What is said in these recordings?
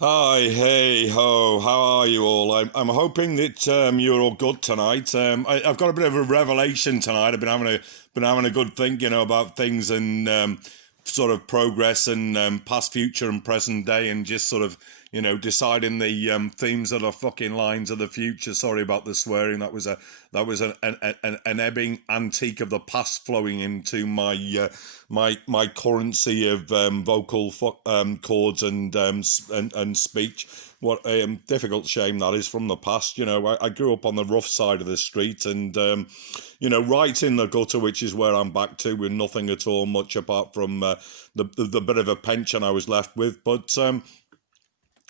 Hi, hey, ho, how are you all? I'm hoping that you're all good tonight. I've got a bit of a revelation tonight. I've been having a good think, about things and sort of progress and past, future, and present day, and just sort of deciding the themes of the fucking lines of the future. Sorry about the swearing. That was an ebbing antique of the past flowing into my currency of vocal chords and speech. What a difficult shame that is from the past. I grew up on the rough side of the street, and right in the gutter, which is where I'm back to, with nothing at all much apart from the bit of a pension I was left with. But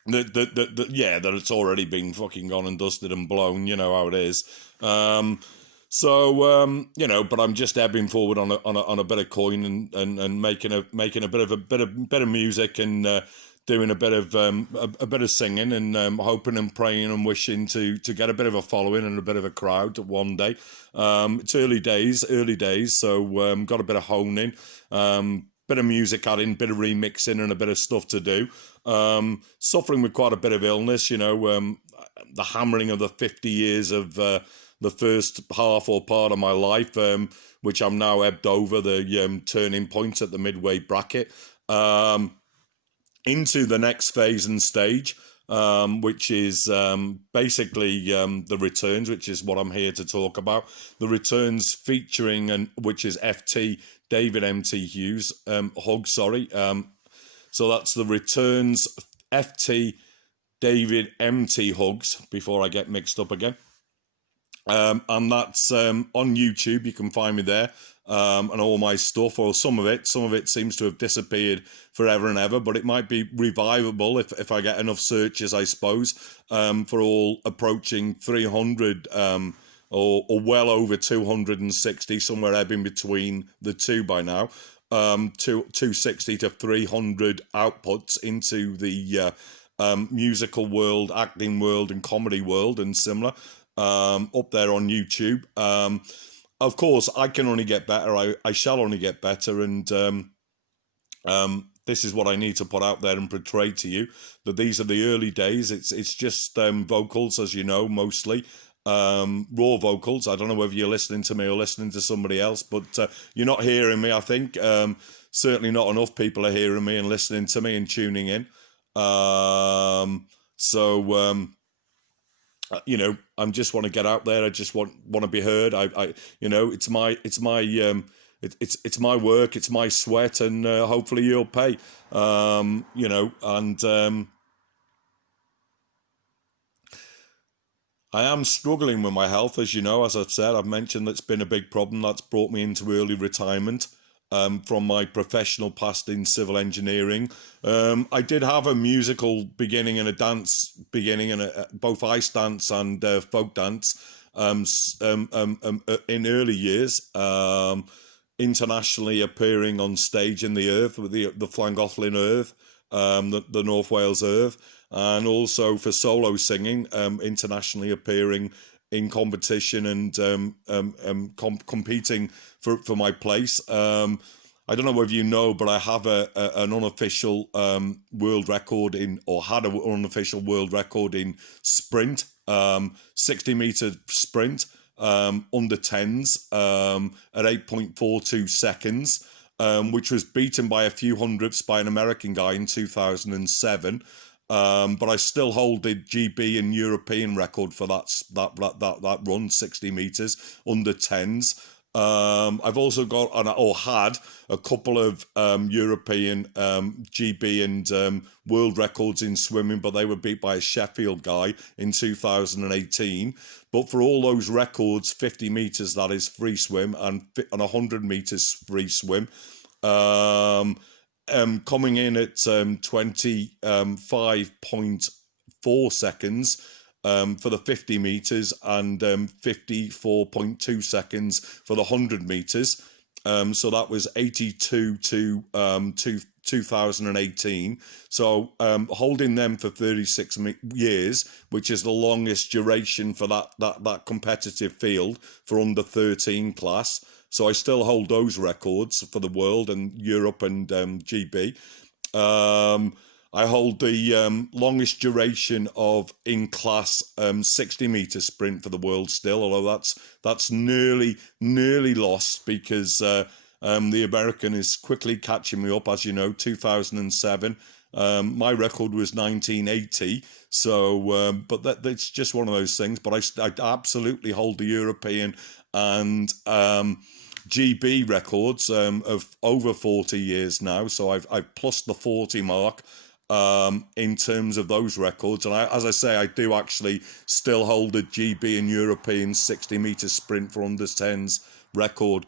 yeah, that it's already been fucking gone and dusted and blown. You know how it is. But I'm just ebbing forward on a bit of coin and making a bit of music and doing a bit of singing and hoping and praying and wishing to get a bit of a following and a bit of a crowd one day. It's early days, so got a bit of honing, bit of music adding, bit of remixing, and a bit of stuff to do. Suffering with quite a bit of illness, the hammering of the 50 years of the first half or part of my life, which I'm now ebbed over the turning point at the midway bracket, into the next phase and stage, which is basically the returns, which is what I'm here to talk about. The returns featuring, and which is FT David MT Hughes, Hug, sorry. So that's the returns FT David MT Hugs, before I get mixed up again. And that's on YouTube. You can find me there, and all my stuff, or some of it. Some of it seems to have disappeared forever and ever, but it might be revivable if I get enough searches, I suppose, for all approaching 300, or well over 260, somewhere ebbing between the two by now. 260 to 300 outputs into the musical world, acting world, and comedy world, and similar. Up there on YouTube. Of course, I can only get better. I shall only get better, and this is what I need to put out there and portray to you, that these are the early days. It's just vocals, as you know, mostly. Raw vocals. I don't know whether you're listening to me or listening to somebody else, but you're not hearing me, I think. Certainly not enough people are hearing me and listening to me and tuning in. I just want to get out there. I just want to be heard. It's my work. It's my sweat, and hopefully you'll pay. I am struggling with my health, as you know. As I've said, I've mentioned that's been a big problem. That's brought me into early retirement from my professional past in civil engineering. I did have a musical beginning and a dance beginning, and both ice dance and folk dance in early years. Internationally appearing on stage in the Earth, with the Llangollen Earth, the North Wales Earth, and also for solo singing, internationally appearing in competition and competing for my place. I don't know whether you know, but I have an unofficial world record in, or had an unofficial world record in sprint, 60-meter sprint, under 10s, at 8.42 seconds, which was beaten by a few hundredths by an American guy in 2007. But I still hold the GB and European record for that run, 60 meters under 10s. I've also got, or had, a couple of European GB and world records in swimming, but they were beat by a Sheffield guy in 2018. But for all those records, 50 meters, that is free swim, and 100 meters free swim, coming in at 25.4 seconds for the 50 meters, and 54.2 seconds for the 100 meters. So that was 82 to 2018. So holding them for 36 years, which is the longest duration for that competitive field for under 13 class. So I still hold those records for the world and Europe and GB. I hold the longest duration of in-class 60-meter sprint for the world still, although that's nearly lost because the American is quickly catching me up. As you know, 2007. My record was 1980. So, but that's just one of those things. But I absolutely hold the European and GB records of over 40 years now. So I've plus the 40 mark in terms of those records. And as I say, I do actually still hold a GB and European 60-meter sprint for under 10s record.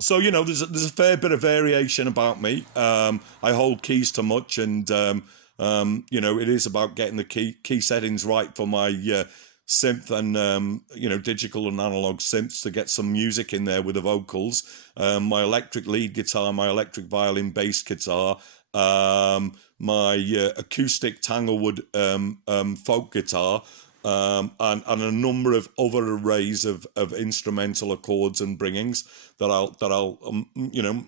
So, you know, there's a fair bit of variation about me. I hold keys to much, and you know, it is about getting the key settings right for my synth and you know, digital and analog synths to get some music in there with the vocals. My electric lead guitar, my electric violin bass guitar, my acoustic Tanglewood folk guitar. And a number of other arrays of instrumental accords and bringings that I'll you know,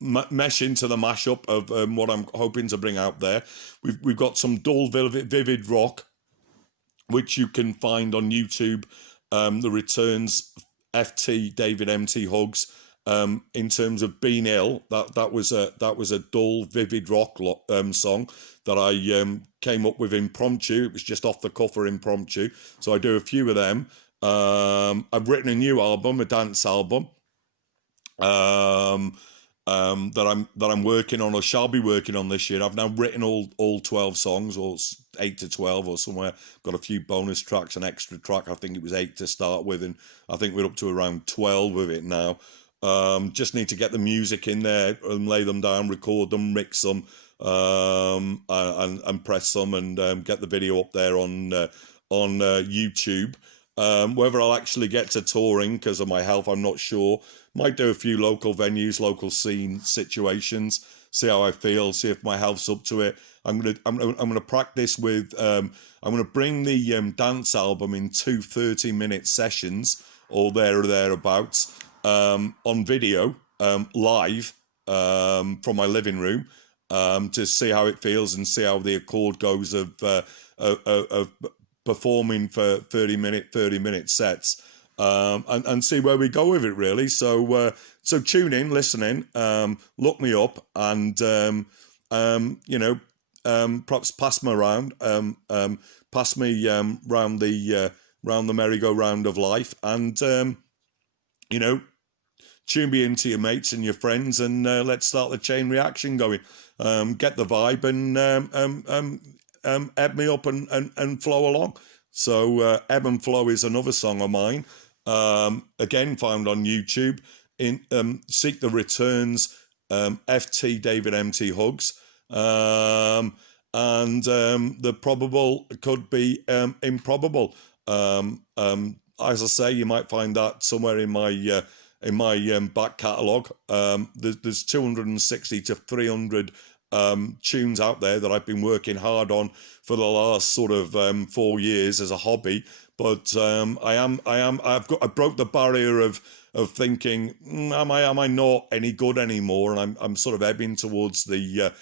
mesh into the mashup of what I'm hoping to bring out there. We've got some dull vivid rock, which you can find on YouTube. The Returns FT David MT Hugs. In terms of Being Ill, that was a dull, vivid rock song that I came up with impromptu. It was just off the cuff or impromptu. So I do a few of them. I've written a new album, a dance album, that I'm working on, or shall be working on this year. I've now written all 12 songs, or 8 to 12 or somewhere. Got a few bonus tracks, an extra track. I think it was 8 to start with, and I think we're up to around 12 with it now. Just need to get the music in there and lay them down, record them, mix them, and press them, and get the video up there on YouTube. Whether I'll actually get to touring because of my health, I'm not sure. Might do a few local venues, local scene situations, see how I feel, see if my health's up to it. I'm gonna practice with. I'm gonna bring the dance album in 2 30-minute sessions, or there or thereabouts, on video, live, from my living room, to see how it feels and see how the accord goes of performing for 30-minute sets, and see where we go with it, really. So tune in, listen in, look me up, and you know, perhaps pass me around, pass me round the merry-go-round of life, and you know, tune me into your mates and your friends, and let's start the chain reaction going. Get the vibe, and ebb me up and flow along. So Ebb and Flow is another song of mine, again found on YouTube. In seek the Returns, FT David MT Hugs, and the probable could be improbable. As I say, you might find that somewhere in my back catalogue. There's 260 to 300 tunes out there that I've been working hard on for the last sort of 4 years as a hobby. But I broke the barrier of thinking, am I not any good anymore? And I'm sort of ebbing towards the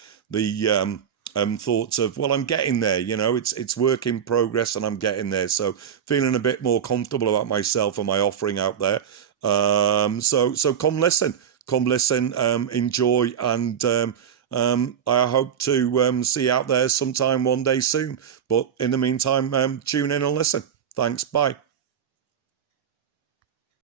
thoughts of, well, I'm getting there, you know, it's work in progress, and I'm getting there. So feeling a bit more comfortable about myself and my offering out there. So come listen, enjoy, and I hope to see you out there sometime one day soon. But in the meantime, tune in and listen. Thanks, bye.